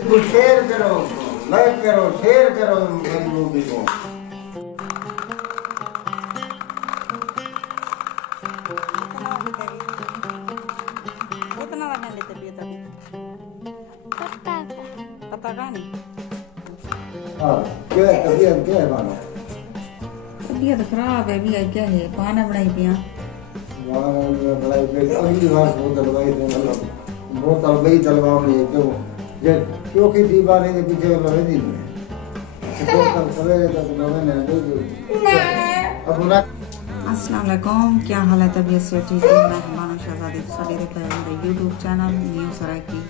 Share करो, like करो, share करो मेरी मूवी को। कितना लगने लेते तबीयत अभी? पता का नहीं। क्या तबीयत क्या है मानो? तबीयत खराब है भी क्या है पाना बनाई पिया। बनाई पे अगली बार बोतल दवाई दे मतलब बोतल वही चलवाओ नहीं क्यों की दीवार के पीछे लगे दी बोतल सवेरे तक लगे नहीं दे अब ना। अस्सलाम वालेकुम, क्या हाल है? तबीयत से ठीक है? मैं हमारा शहजादी साड़ी देखा है मेरे यूट्यूब चैनल न्यू सराय की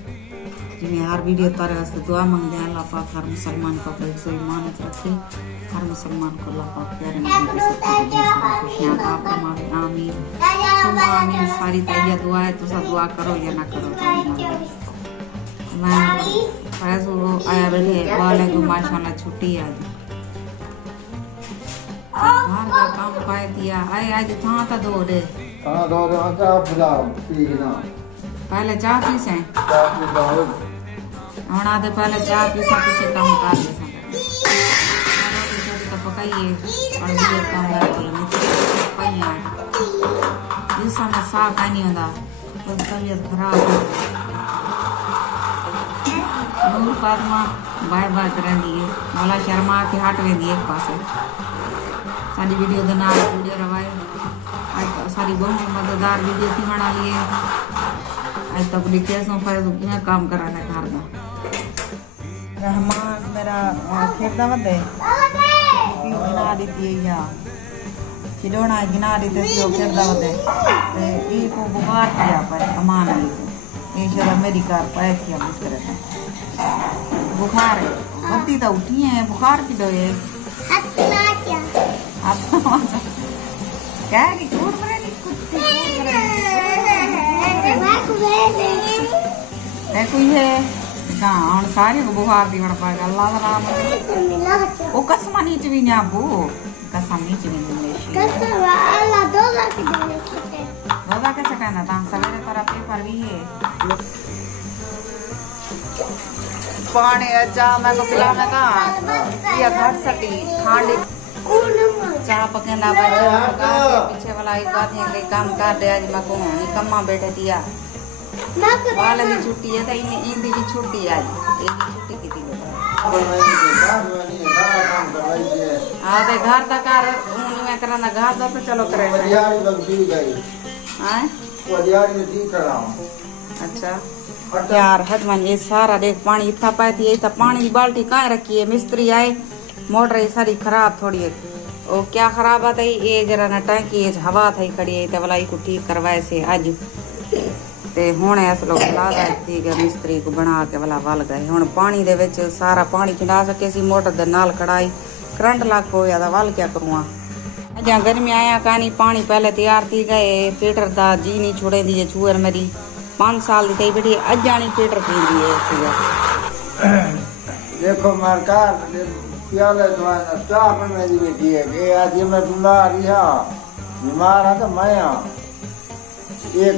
जिन्हें हर वीडियो तारे वास्ते दुआ मांगते हैं। अल्लाह पाक हर मुसलमान को अपने से ईमान रखे, हर मुसलमान को अल्लाह पाक प्यारे नबी के साथ खुशियां अता फरमावे। आमीन सुम्मा आमीन। सारी तैयार दुआ है, तुसा दुआ करो या ना करो। मैं फैज़ आया बैठे वाले को माशाल्लाह छुट्टी है आज घर का काम पाए दिया। आए आज था दो रे चाह पिला पीना पहले चाह पी से होना दे पहले चाह पी सा पीछे काम कर ले तो पकाइए और ये काम है तो पइया इस समय साफ नहीं होता तो तबीयत खराब है। नूर फातिमा बाय बाय रहंदी है मौला शर्मा के हट वेंदी है एक पासे सारी वीडियो दे नाल वीडियो रवाए आज सारी बहुत मजेदार वीडियो थी बना लिए आज तक लिखे सो पर मैं काम कराना घर दा रहमान मेरा खेलदा वदे गिना दी या खिलौना गिना दी ते सो खेलदा वदे ते ई को बुखार किया पर अमान आई ये जरा मेरी कार पाए थी हम इस तरह बुखार है बत्ती तो उठी है बुखार की दो है क्या है कि कूद रही कुत्ती देखो ये ना और सारे को बुखार दी बड़ पाएगा अल्लाह का नाम वो कसम नीचे भी नहीं आबू कसम नीचे भी नहीं कसम अल्लाह दोदा कैसे कहना था सवेरे तेरा पेपर भी है पानी अच्छा मैं को पिलाना था या घर सटी खांडी चाह पकेंदा पीछे वाला एक बात है कई काम कर दे आज मैं को निकम्मा बैठे दिया वाले की छुट्टी है तो इन्हें इंदी की छुट्टी आज एक की छुट्टी की थी हाँ तो घर तक कर उन्हें मैं कराना घर तक तो चलो करे अच्छा यार हजमान ये सारा देख पानी इतना पाए थी तो पानी की बाल्टी कहाँ रखी है मिस्त्री आए मोटर ये सारी खराब थोड़ी है ओ क्या खराब आता है ये जरा ना टैंकी हवा थी खड़ी है तो वाला को ठीक करवाए से आज ते हुणे अस लोग ला दी गए मिस्त्री को बना के वाला वल गए हुण पानी दे विच सारा पानी खिंडा सके सी मोटर दे नाल कढ़ाई करंट लग पोया दा वल क्या करूँ अजा गर्मी आया कहानी पानी पहले तैयार थी गए फिल्टर दा जी नहीं छोड़े दी छुअर मेरी 5 साल की कई बैठी अज आनी फिल्टर पींदी है देखो मारकार प्याले दवाई चाह बनने दी बैठी है कि आज मैं बीमार रिहा बीमार है तो मैं एक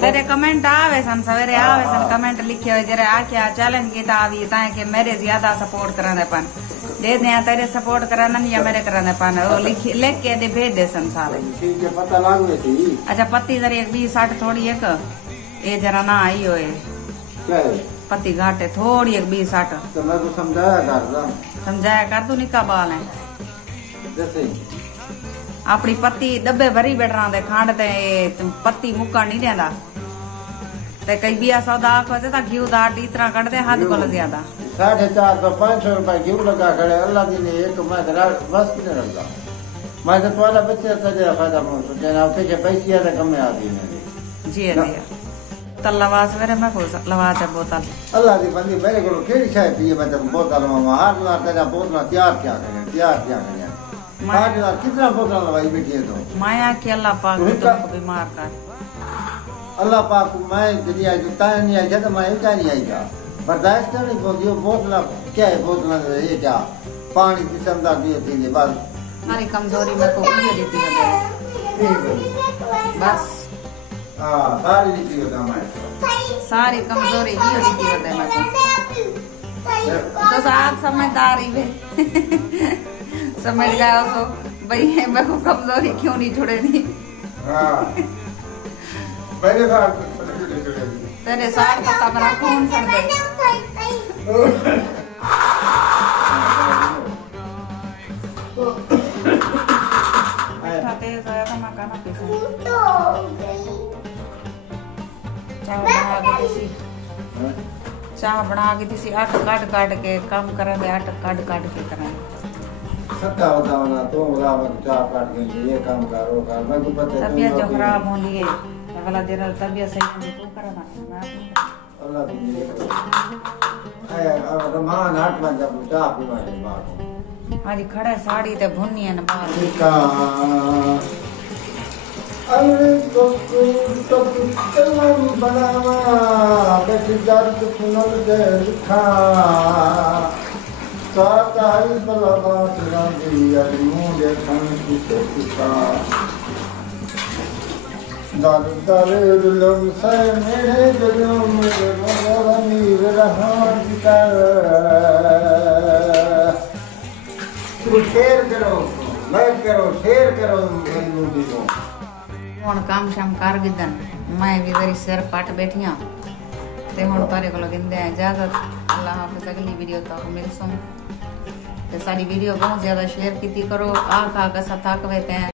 तेरे कमेंट आवे सन सवेरे आवे सन कमेंट लिखे हुए जरा आख्या चैलेंज किया आवी ताए के मेरे ज्यादा सपोर्ट कराने पन दे दे तेरे सपोर्ट कराना या मेरे कराने पन वो लिख के दे भेज दे सन सारे ठीक है पता लागवे थी अच्छा पत्ती जरा 20-60 थोड़ी एक ये जरा ना आई होए क्या पत्ती घाटे थोड़ी 20-60 तो मैं को समझाया कर तू निका बाल है जैसे अपनी पत्ती डब्बे भरी बैठा दे खांड ते पत्ती मुक्का नहीं देंदा ते कई बिया सौदा आखो ते घी दा इतना कट दे हद को ज्यादा 450-500 रुपए घी लगा खड़े अल्लाह दी ने एक मैं बस की रखदा मैं तो वाला बच्चे का जरा फायदा पहुंच सके ना उठे के पैसे रे कम आती ने जी भैया तलवास मेरे मैं को लवा दे बोतल अल्लाह दी बंदी मेरे को केड़ी चाय पिए मैं बोतल में हाथ ला तेरा बोतल तैयार क्या करे कितना बोतल लवाई बैठी है तो माया के अल्लाह पाक तुमको बीमार कर अल्लाह पाक मैं दुनिया जुटा नहीं आई तो मैं क्या नहीं आई बर्दाश्त नहीं बोलियो बोतल क्या है बोतल ये क्या पानी की समझा दी थी बस सारी कमजोरी में को ये देती है बस हां सारी नीति होता है सारी कमजोरी ये देती है मैं तो आप समझदार ही वे समझ गए हो तो भाई मेरे को कमजोरी क्यों नहीं छुड़े दी। तेरे साथ तो मेरा खून छड़ दे। तेज आया था मैं खाना पीसा चाह बना के थी आट काट के काम करें दे आट काट के करें सत्ता बताओ तो बोला मैं चाह काट के ये काम करो कर मैं को पता है तबीयत जो खराब होनी है अगला दिन तबीयत सही होनी तो करना अल्लाह की आया रमान हाट में जब चाह पीवाए बात आज खड़े साड़ी ते भुन्नी है न बाहर का अरे तो तलम बनावा बेच दर्द सुनल दे लिखा साताई बलवा रांदी अनु देखन की सिका दर दर लम से मेरे दिलों में रवनी रहा कर शेयर करो लाइक करो शेयर करो वीडियो को हुण काम शाम कर गिदन मैं भी तेरी सिर पट बैठी हां ते हुण तारे कोल गिंदे इजाजत अल्लाह हाफिज अगली वीडियो तक मिलसूं ते सारी वीडियो बहुत ज्यादा शेयर कीती करो आ का थक वेते हैं।